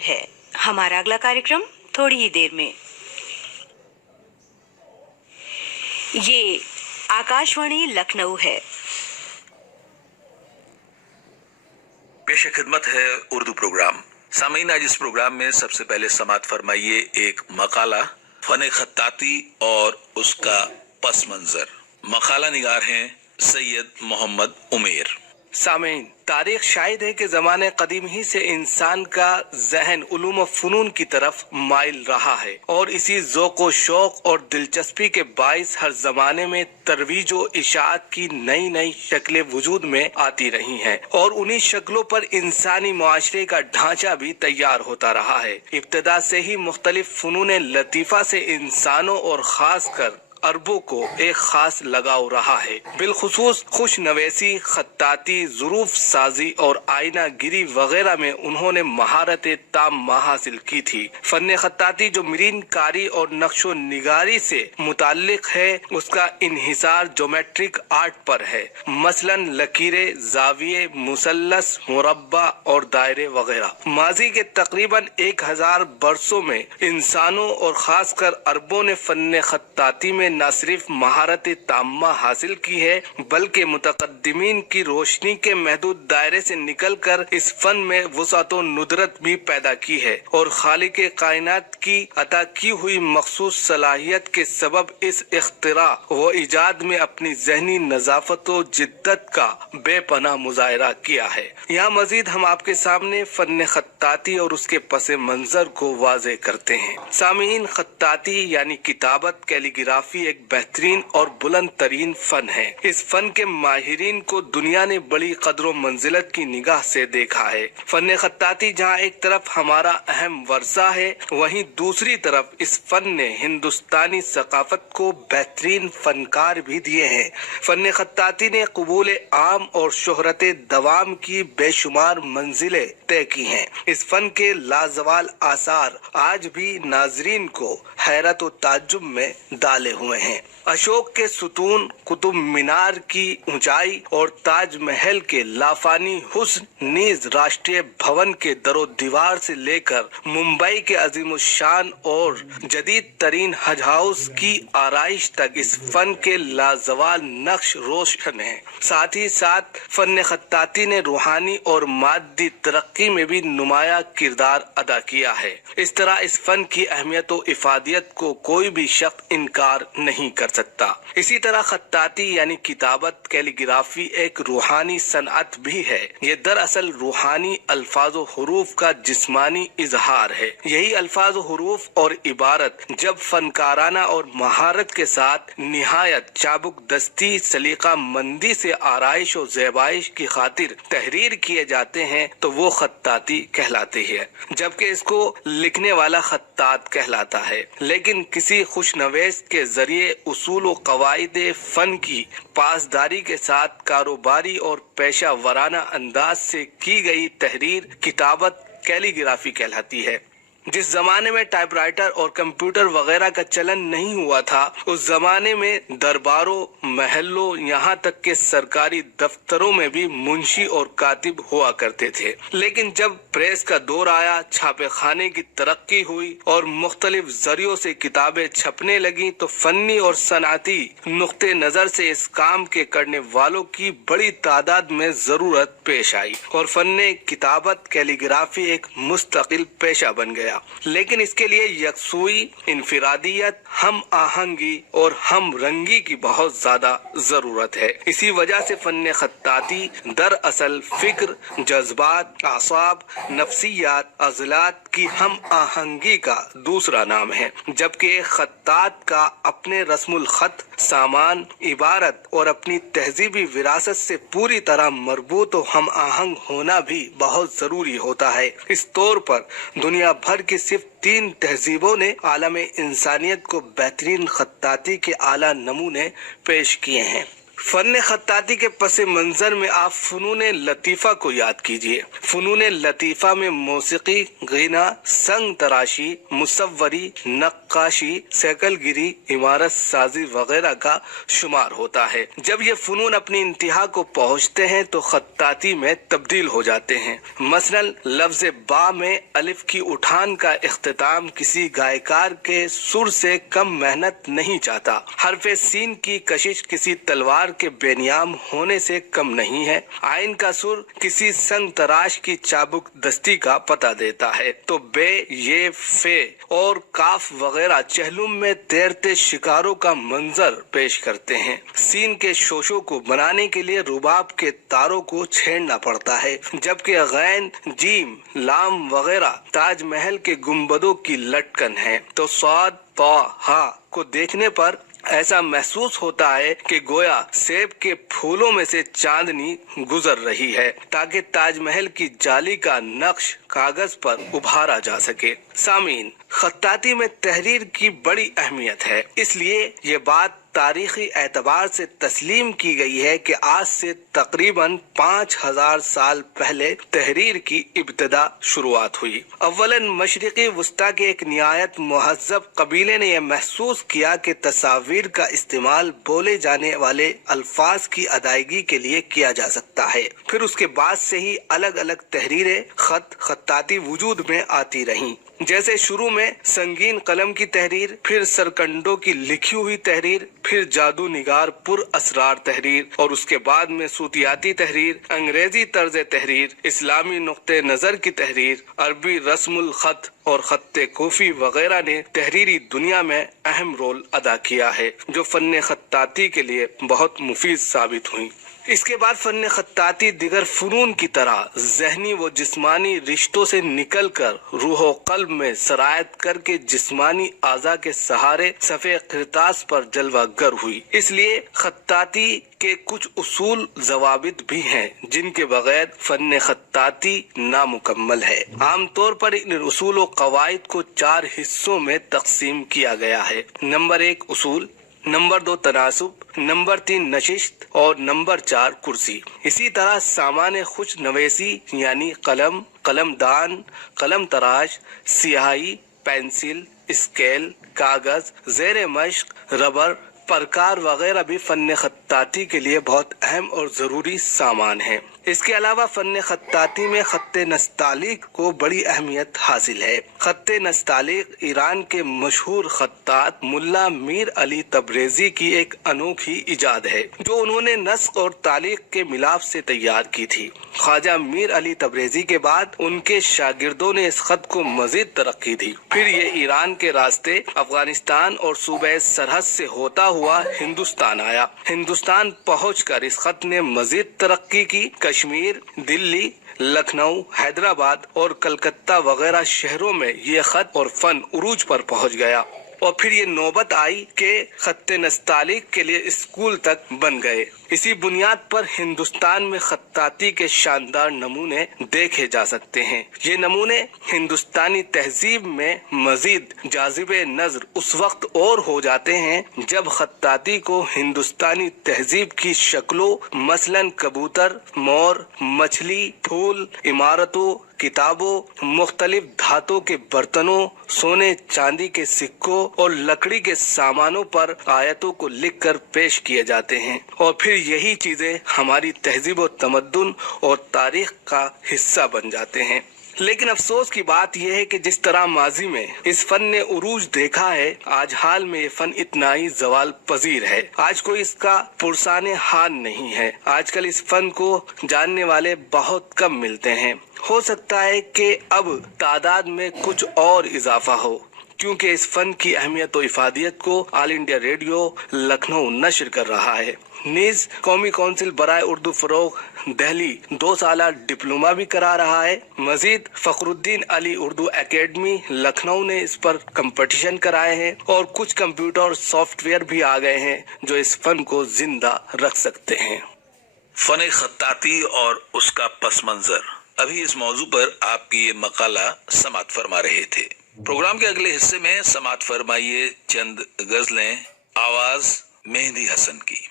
है हमारा अगला कार्यक्रम थोड़ी ही देर में। ये आकाशवाणी लखनऊ है। पेश खिदमत है उर्दू प्रोग्राम। सामीन, आज इस प्रोग्राम में सबसे पहले समाअत फरमाइए एक मकाला, फन खत्ताती और उसका पस मंजर। मकाला निगार हैं सैयद मोहम्मद उमेर। सामीन, तारीख शाहिद है कि ज़माने कदीम ही से इंसान का जहन उलूम फ़नून की तरफ माइल रहा है और इसी ज़ौक़ व शौक़ और दिलचस्पी के बाइस हर ज़माने में तरवीज व इशाअत की नई नई शक्लें वजूद में आती रही हैं और उन्हीं शक्लों पर इंसानी मुआशरे का ढांचा भी तैयार होता रहा है। इब्तदा से ही मुख्तलिफ फ़नून लतीफ़ा से इंसानों और ख़ास कर अरबों को एक खास लगाव रहा है। बिलखुसूस खुश नवेसी, खत्ताती, ज़ुरूफ साजी और आईना गिरी वगैरह में उन्होंने महारत ताम हासिल की थी। फन खत्ताती जो मरीन कारी और नक्शो निगारी से मुताल्लिक है, उसका इन्हिसार ज्योमेट्रिक आर्ट पर है, मसलन लकीरें, जाविये, मुसल्लस, मुरब्बा और दायरे वगैरह। माजी के तकरीबन 1000 बरसों में इंसानों और खासकर अरबों ने फन खत्ताती में न सिर्फ महारत ताम्मा हासिल की है, बल्कि मुतकद्दिमीन की रोशनी के महदूद दायरे से निकलकर इस फन में वुसअत व नुदरत भी पैदा की है और खालिक कायनात की अता की हुई मखसूस सलाहियत के सबब इस इख्तिरा व इजाद में अपनी जहनी नजाफत व जिद्दत का बेपनाह मुजाहरा किया है। यहाँ मजीद हम आपके सामने फन खत्ताती और उसके पस मंजर को वाज़े करते हैं। सामीन, खत्ताती यानी किताबत, कैलीग्राफी एक बेहतरीन और बुलंद तरीन फन है। इस फन के माहिरीन को दुनिया ने बड़ी कदर मंजिलत की निगाह से देखा है। फन खत्ताती जहाँ एक तरफ हमारा अहम वर्सा है, वहीं दूसरी तरफ इस फन ने हिंदुस्तानी सकाफत को बेहतरीन फनकार भी दिए हैं। फन खत्ताती ने कबूल आम और शोहरत दवाम की बेशुमार मंजिलें तय की हैं। इस फन के लाजवाल आसार आज भी नाजरीन को हैरत व ताज्जुब में डाले हुए हैं। अशोक के सुतून, कुतुब मीनार की ऊंचाई और ताजमहल के लाफानी हुस्न, नीज राष्ट्रीय भवन के दरो दीवार से लेकर मुंबई के अजीमुशान और जदीद तरीन हज हाउस की आराइश तक इस फन के लाजवाल नक्श रोशन है। साथ ही साथ फन खत्ताती ने रूहानी और मादी तरक्की में भी नुमाया किरदार अदा किया है। इस तरह इस फन की अहमियत व इफादियत को कोई भी शख्स इनकार नहीं कर सकता। इसी तरह खत्ताती यानी किताबत, कैलीग्राफी एक रूहानी सनअत भी है। ये दरअसल रूहानी अल्फाज व हुरूफ का जिस्मानी इजहार है। यही अल्फाज व हुरूफ और इबारत जब फनकाराना और महारत के साथ निहायत चाबुक दस्ती, सलीका मंदी से आराइश और ज़ेबाइश की खातिर तहरीर किए जाते हैं तो वो खत्ताती कहलाते हैं, जबकि इसको लिखने वाला खत्तात कहलाता है। लेकिन किसी खुशनवेश के जरिए उसूल व कवाइदे फन की पासदारी के साथ कारोबारी और पेशा वराना अंदाज से की गई तहरीर किताबत, कैलीग्राफी कहलाती है। जिस जमाने में टाइपराइटर और कंप्यूटर वगैरह का चलन नहीं हुआ था, उस जमाने में दरबारों, महलों, यहाँ तक के सरकारी दफ्तरों में भी मुंशी और कातिब हुआ करते थे। लेकिन जब प्रेस का दौर आया, छापे खाने की तरक्की हुई और मुख्तलिफ जरियों से किताबें छपने लगी, तो फन्नी और सनाती नुक्ते नजर से इस काम के करने वालों की बड़ी तादाद में जरूरत पेश आई और फन्ने किताबत, कैलीग्राफी एक मुस्तकिल पेशा बन गया। लेकिन इसके लिए यकसुई, इनफिरादियत, हम आहंगी और हम रंगी की बहुत ज्यादा जरूरत है। इसी वजह से फन खत्ताती दरअसल फिक्र, जज्बात, आसाब, नफ्सियात, अज़लात की हम आहंगी का दूसरा नाम है। जबकि एक खत्तात का अपने रस्मुल खत, सामान, इबारत और अपनी तहजीबी विरासत से पूरी तरह मरबूत और हम आहंग होना भी बहुत जरूरी होता है। इस तौर पर दुनिया भर की सिर्फ 3 तहजीबों ने आलम इंसानियत को बेहतरीन खत्ताती के आला नमूने पेश किए हैं। फन खत्ताती के पस मंजर में आप फनून लतीफ़ा को याद कीजिए। फनून लतीफ़ा में मौसीकी, गीना, संग तराशी, मुसव्वरी, नक्काशी, शक्लगिरी, इमारत साजी वगैरह का शुमार होता है। जब ये फनून अपनी इंतहा को पहुँचते हैं तो खत्ताती में तब्दील हो जाते हैं। मसलन लफ्ज बा में अलिफ की उठान का इख्तिताम किसी गायकार के सुर से कम मेहनत नहीं चाहता। हरफ सीन की कशिश किसी तलवार के बेनियाम होने से कम नहीं है। आइन का सुर किसी संग तराश की चाबुक दस्ती का पता देता है। तो बे, ये, फे और काफ वगैरह चहलुम में तैरते शिकारों का मंजर पेश करते हैं। सीन के शोशों को बनाने के लिए रुबाब के तारों को छेड़ना पड़ता है, जबकि गैन, जीम, लाम वगैरह ताजमहल के गुंबदों की लटकन है। तो स्वाद, तो, हा को देखने पर ऐसा महसूस होता है कि गोया सेब के फूलों में से चांदनी गुजर रही है, ताकि ताजमहल की जाली का नक्श कागज पर उभारा जा सके। सामीन, खत्ताती में तहरीर की बड़ी अहमियत है, इसलिए ये बात तारीखी एतबार से तस्लीम की गई है कि आज से तकरीबन 5000 साल पहले तहरीर की इब्तिदा शुरुआत हुई। अव्वलन मशरिकी वस्ता के एक निहायत मुहज़्ज़ब कबीले ने यह महसूस किया कि तस्वीर का इस्तेमाल बोले जाने वाले अल्फाज की अदायगी के लिए किया जा सकता है। फिर उसके बाद से ही अलग अलग तहरीरें खत्ताती वजूद में आती रहीं। जैसे शुरू में संगीन कलम की तहरीर, फिर सरकंडों की लिखी हुई तहरीर, फिर जादू निगार पुर असरार तहरीर और उसके बाद में सूतियाती तहरीर, अंग्रेजी तर्ज तहरीर, इस्लामी नुक्ते नजर की तहरीर, अरबी रस्मुल खत और खत्ते कोफी वगैरह ने तहरीरी दुनिया में अहम रोल अदा किया है, जो फन खत्ताती के लिए बहुत मुफीद साबित हुई। इसके बाद फन खत्ताती दिगर फनून की तरह जहनी व जिस्मानी रिश्तों से निकलकर रूह व कल्ब में सरायत करके जिस्मानी आज़ा के सहारे सफ़े किरतास पर जलवागर हुई। इसलिए खत्ताती के कुछ उसूल जवाबित भी हैं जिनके बगैर फन खत्ताती नामुकम्मल है। आमतौर पर इन उसूल व कवायद को 4 हिस्सों में तकसीम किया गया है। नंबर 1 उसूल, नंबर 2 तनासुब, नंबर 3 नशिस्त और नंबर 4 कुर्सी। इसी तरह सामान खुश नवेसी यानी कलम, कलमदान, कलम तराश, सियाही, पेंसिल, स्केल, कागज, जेर मश्क, रबर, परकार वगैरह भी फन खत्ताती के लिए बहुत अहम और जरूरी सामान है। इसके अलावा फन खत्ताती में खत्ते नस्तालिक को बड़ी अहमियत हासिल है। खत्ते नस्तालिक ईरान के मशहूर खत्तात मुल्ला मीर अली तबरेजी की एक अनोखी इजाद है, जो उन्होंने नस्ख और तालीक के मिलाप से तैयार की थी। ख्वाजा मीर अली तबरेजी के बाद उनके शागिर्दों ने इस खत को मजीद तरक्की दी। फिर ये ईरान के रास्ते अफगानिस्तान और सूबे सरहद से होता हुआ हिंदुस्तान आया। हिंदुस्तान पहुंचकर इस खत ने मजीद तरक्की की। कश्मीर, दिल्ली, लखनऊ, हैदराबाद और कलकत्ता वगैरह शहरों में ये खत और फन उरूज पर पहुंच गया और फिर ये नौबत आई कि खत्ते नस्तालिक के लिए स्कूल तक बन गए। इसी बुनियाद पर हिंदुस्तान में खत्ताती के शानदार नमूने देखे जा सकते हैं। ये नमूने हिंदुस्तानी तहजीब में मजीद जाजिबे नजर उस वक्त और हो जाते हैं जब खत्ताती को हिंदुस्तानी तहजीब की शक्लों मसलन कबूतर, मोर, मछली, फूल, इमारतों, किताबों, मुख्तलिफ धातों के बर्तनों, सोने चांदी के सिक्कों और लकड़ी के सामानों पर आयतों को लिखकर पेश किए जाते हैं और फिर यही चीजें हमारी तहजीब और तमद्दुन और तारीख का हिस्सा बन जाते हैं। लेकिन अफसोस की बात यह है कि जिस तरह माजी में इस फन ने उरूज देखा है, आज हाल में ये फन इतना ही जवाल पजीर है। आज कोई इसका पुरसाने हान नहीं है। आजकल इस फन को जानने वाले बहुत कम मिलते हैं। हो सकता है कि अब तादाद में कुछ और इजाफा हो, क्योंकि इस फन की अहमियत और इफादियत को ऑल इंडिया रेडियो लखनऊ नश्र कर रहा है। नीज कौमी कौंसिल बराए उर्दू फरोग दिल्ली 2 साला डिप्लोमा भी करा रहा है। मजीद फखरुद्दीन अली उर्दू एकेडमी लखनऊ ने इस पर कंपटीशन कराए हैं और कुछ कंप्यूटर और सॉफ्टवेयर भी आ गए हैं जो इस फन को जिंदा रख सकते हैं। फन खत्ताती और उसका पस मंजर, अभी इस मौजू पर आपकी ये मकाला समात फरमा रहे थे। प्रोग्राम के अगले हिस्से में समात फरमाइए चंद गजलें, आवाज मेहंदी हसन की।